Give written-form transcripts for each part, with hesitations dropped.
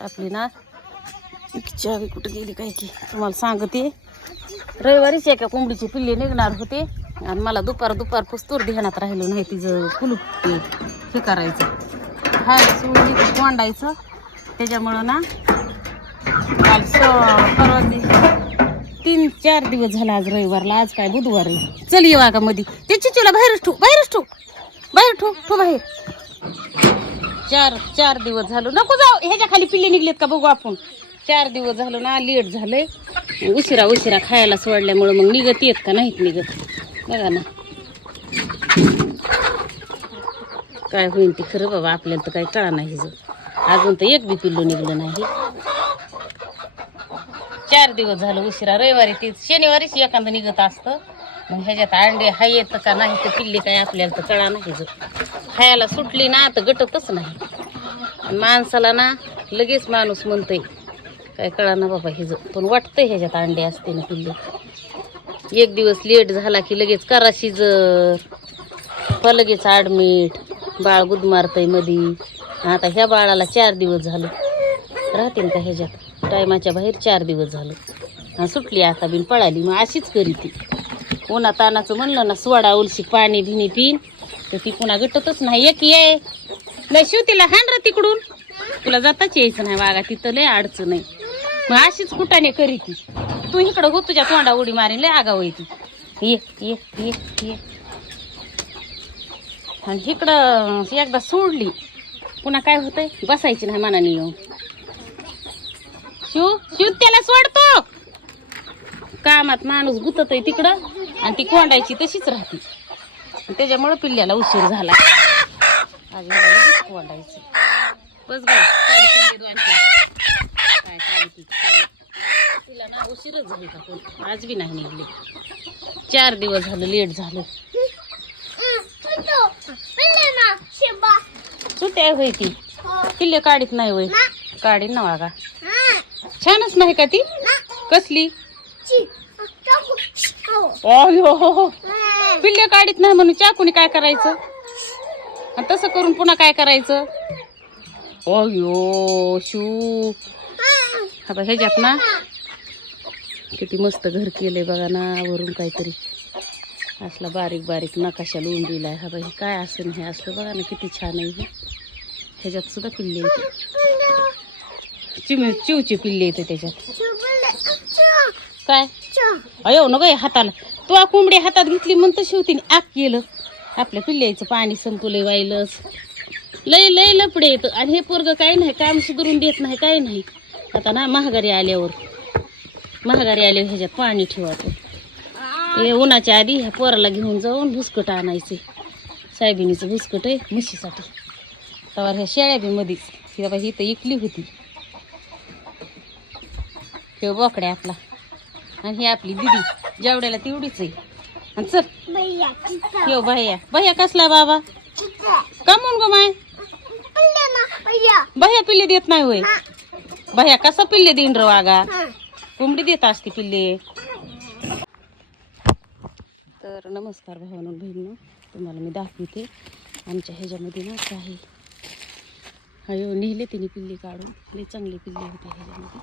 आपली ना चावी कुठे गेली काय की तुम्हाला सांगते. रविवारीच एका कोंबडीची पिल्ले निघणार होते आणि मला दुपार पुस्तूर ध्यानात राहिलं नाही. तिचं कुलूप हे करायचं हाय सोडून कोंडायचं. त्याच्यामुळं ना काल परवा 3-4 दिवस झाला. आज रविवारला, आज काय बुधवार आहे. चल ये वागा मध्ये ते चिचूला बाहेरच ठेव बाहेर ठेव बाहेर. 4 दिवस झालो. नको जाऊ, ह्याच्या खाली पिल्ले निघलेत का बघू आपण. 4 दिवस झालो ना, लेट झालंय. उशिरा खायला सोडल्यामुळे मग निघत येत का नाहीत निघत बघा ना. काय होईल ते खरं बाबा, आपल्याला तर काही कळा नाही. अजून तर एक बी पिल्लू निघलं नाही. 4 दिवस झालं उशिरा. रविवारी ते शनिवारीच एखादं निघत असतं. मग ह्याच्यात अंडे हाय येतं का नाही तर पिल्ले काय आपल्याला तर कळा नाही. खायला सुटली ना तर गटतच नाही. माणसाला ना लगेच माणूस म्हणतंय काय कळा ना बाबा हिज, पण वाटतंय ह्याच्यात अंडे असते ना पिल्ले. एक दिवस लेट झाला की लगेच करा शिजर, लगेच ॲडमिट. बाळ गुद मारतंय मधी. आता ह्या बाळाला 4 दिवस झालं. राहते का ह्याच्यात टायमाच्या बाहेर 4 दिवस झालं. सुटली आता बिन पळाली. मग अशीच करी ती. उन्हा तानाचं म्हणलं ना सोडा उलशी पाणी भिनी पिन तर ती पुन्हा गटतच नाही. एक ये नाही शिव तिला हांड तिकडून, तुला जाताच यायचं नाही वागा, तिथं लय अडचण आहे. मग अशीच कुटाने करी ती. तू इकडं हो, तुझ्या तोंडा उडी मारीन लय आगाव येते. ये आणि इकडं एकदा सोडली पुन्हा काय होतंय, बसायची नाही मनाने येऊन. शिव त्याला सोडतो. कामात माणूस गुतत आहे तिकडं आणि ती कोंडायची तशीच राहते. त्याच्यामुळं पिल्ल्याला उशीर झाला. आज कोंडायची बस बाई. तिला ना उशीरच झाली का कोण, आज बी नाही निघली. 4 दिवस झालं लेट झालं. सुट्या होय ती पिल्ले काढीत नाही होय. काढीत ना वागा. छानच नाही का ती कसली. हो पिल्ले काढीत नाही म्हणून चाकूने काय करायचं, आणि तसं करून पुन्हा काय करायचं. अयो शू हा बा. ह्याच्यात ना किती मस्त घर केलंय बघा ना. वरून काहीतरी असला बारीक नकाशा लिहून दिलाय. हा बाई काय असं हे असलं बघा ना, किती छान आहे हे. ह्याच्यात सुद्धा पिल्ले येते. चिवची पिल्ले येते त्याच्यात. काय अयो न बाई हाताला तू कोंबडी हातात घेतली म्हणतं शिवतीने आक केलं. आपल्या पिल्ल्याचं पाणी संपलंय वाईलच. लय लपडे येतं. आणि हे पोरग काही नाही काम सुधरून देत नाही, काही नाही. आता ना महागारी आल्यावर ह्याच्यात पाणी ठेवायचं. हे उन्हाच्या आधी ह्या पोराला घेऊन जाऊन भुसकट आणायचे. सायबिनीचं भुसकट आहे म्हशीसाठी. तेव्हा ह्या शेळ्या बी मधीच ही बाबा ही तर इकली होती. हे बोकड्या आपला आणि ही आपली दिदी जेवढ्याला तेवढीच आहे. आणि चल हे भैया कसला बाबा का म्हणून गो माय भैया पिल्ले देत नाही होय. भैया कसा पिल्ले देईन र वागा, कोंबडी देत असते पिल्ले. तर नमस्कार भावांनो बहिणींनो, तुम्हाला मी दाखवते आमच्या ह्याच्यामध्ये ना काही अयो नेले तिने पिल्ले काढून. लई चांगले पिल्ले होते ह्याच्यामध्ये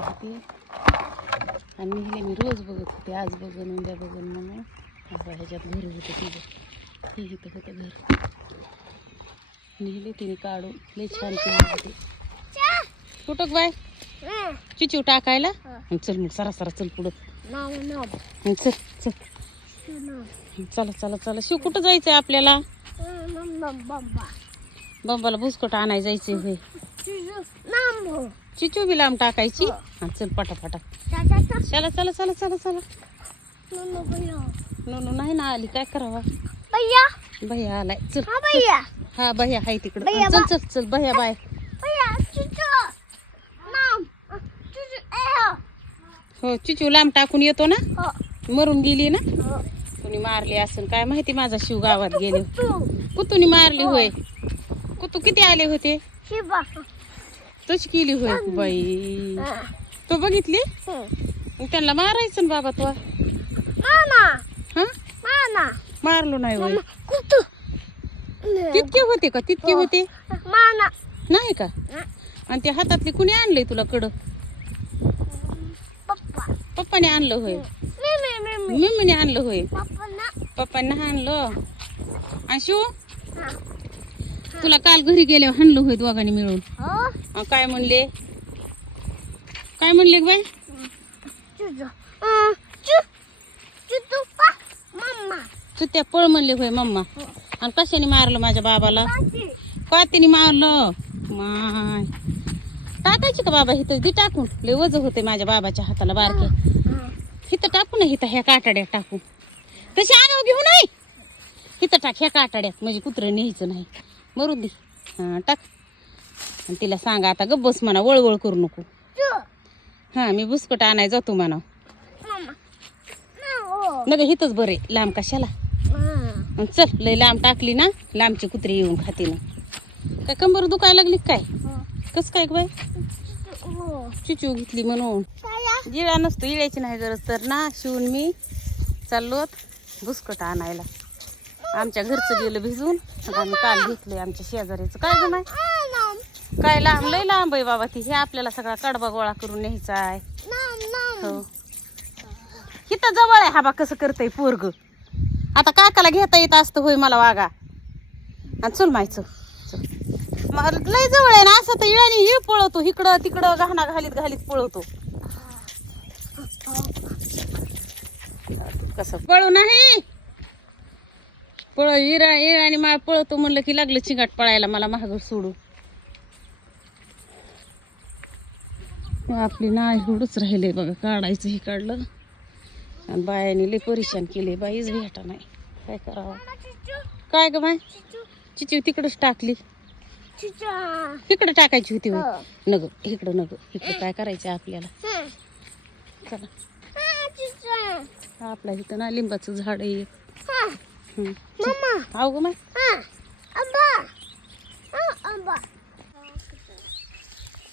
होते. आणि नेले मी रोज बघत होते, आज बघून उद्या बघून म्हणून. ह्याच्यात घर होतं तिथं, हे इथं होतं घर. नेले तिने काढून. लई छान पिल्ले होते. कुठं बाय चिचू टाकायला. चल मग सरा चल पुढं. चला शिव कुठं जायचंय आपल्याला. बंबाला भुसकट आणाय जायचंय होय. चिचू बी लांब टाकायची. चल पटापटा चला. नो नाही ना आली काय करावा. भैया आलाय. चल हा भैया हाय तिकडं. चल भैया बाय. हो चिचू लांब टाकून येतो ना. मरून गेली ना. कुणी मारली असेल काय माहिती. माझा शिव गावात गेले कुतुनी मारली होय. कुतू किती आले होते. तशी केली होय बाई. तो बघितली मग त्यांना मारायचं ना बाबा. तो मारलो नाही होय. तितके होते का? तितके होते नाही का? आणि त्या हातातली कुणी आणलंय तुला कड? पप्पाने आणलं होय? मम्मीने आणलं होय? पप्पाने आणलं. आणि शिव तुला काल घरी गेल्यावर आणलं होय दोघांनी मिळून? काय म्हणले? काय म्हणले बाय? चुत्या पळ म्हणले होय मम्मा. आणि कशाने मारलं माझ्या बाबाला? कातीने मारलं. माय टाकायची का बाबा? हिथं दे टाकून. लय वज होते माझ्या बाबाच्या हाताला बारके. हिथं टाकू ना, हिथं ह्या काटाड्यात टाकू. तशी आगाव घेऊ नाही. हिथं टाक ह्या काटाड्यात, म्हणजे कुत्रं न्यायचं नाही. मरून दे. हा टाक. आणि तिला सांगा आता गब्बस म्हणा, वळवळ करू नको. हा मी बुसकट आणाय जातो म्हणा. नग हिथंच बरे, लांब कशाला? चल, लय लांब टाकली ना, लांबची कुत्री येऊन खाते ना. काय कंबर दुखायला लागली काय? कस काय बाय? चिचू घेतली म्हणून. जिळा नसतो, इळ्याची नाही गरज तर ना. शिवून मी चाललो बुसकट आणायला. आमच्या घरचं गेलं भिजून. आम्ही काल घेतलंय आमच्या शेजारीचं. काय ग माय? काय लांब? लय लांब आहे बाबा ती. हे आपल्याला सगळा कडबा गोळा करून न्यायचा आहे. हो हिथं जवळ आहे. हा बा कसं करतय पोरग. आता काकाला घेता येत असतं होय मला वागा. आणि चल मायचं लय जवळ आहे ना. असं तर इळाने हे पळवतो, इकडं तिकडं गहना घालीत घालीत पळवतो. कसं पळू नाही पळ इळाने माळ पळवतो म्हणलं की लागलं चिंगाट पळायला मला महाग सोडू. आपली नाळ एवढंच राहिले बघा काढायचं. हे काढलं आणि बायाने लय परेशान केले. बाईच भेटा नाही. काय करावं? काय ग बाय? चिची तिकडच टाकली. इकडे टाकायची होती. नग इकडं नग इकडं. काय करायचं आपल्याला? चला. आपल्या इथं ना लिंबाचं झाड आहे. आव ग माय.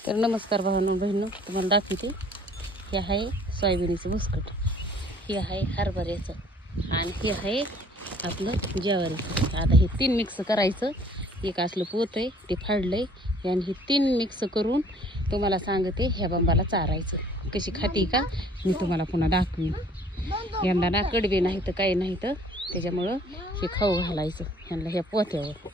तर नमस्कार भावांनो बहिणींनो, तुम्हाला दाखवते. हे आहे सोयाबीनचं बुसकट, हे आहे हरभऱ्याचं आणि हे आहे आपलं ज्वारीचं. आता हे 3 मिक्स करायचं. एक असलं पोत आहे ते फाडलंय आणि हे 3 मिक्स करून तुम्हाला सांगते ह्या बंबाला चारायचं. कशी खाते का मी तुम्हाला पुन्हा दाखवीन. यंदा ना कडबे नाही तर काही नाही तर त्याच्यामुळं हे खाऊ घालायचं ह्यांना ह्या पोत्यावर.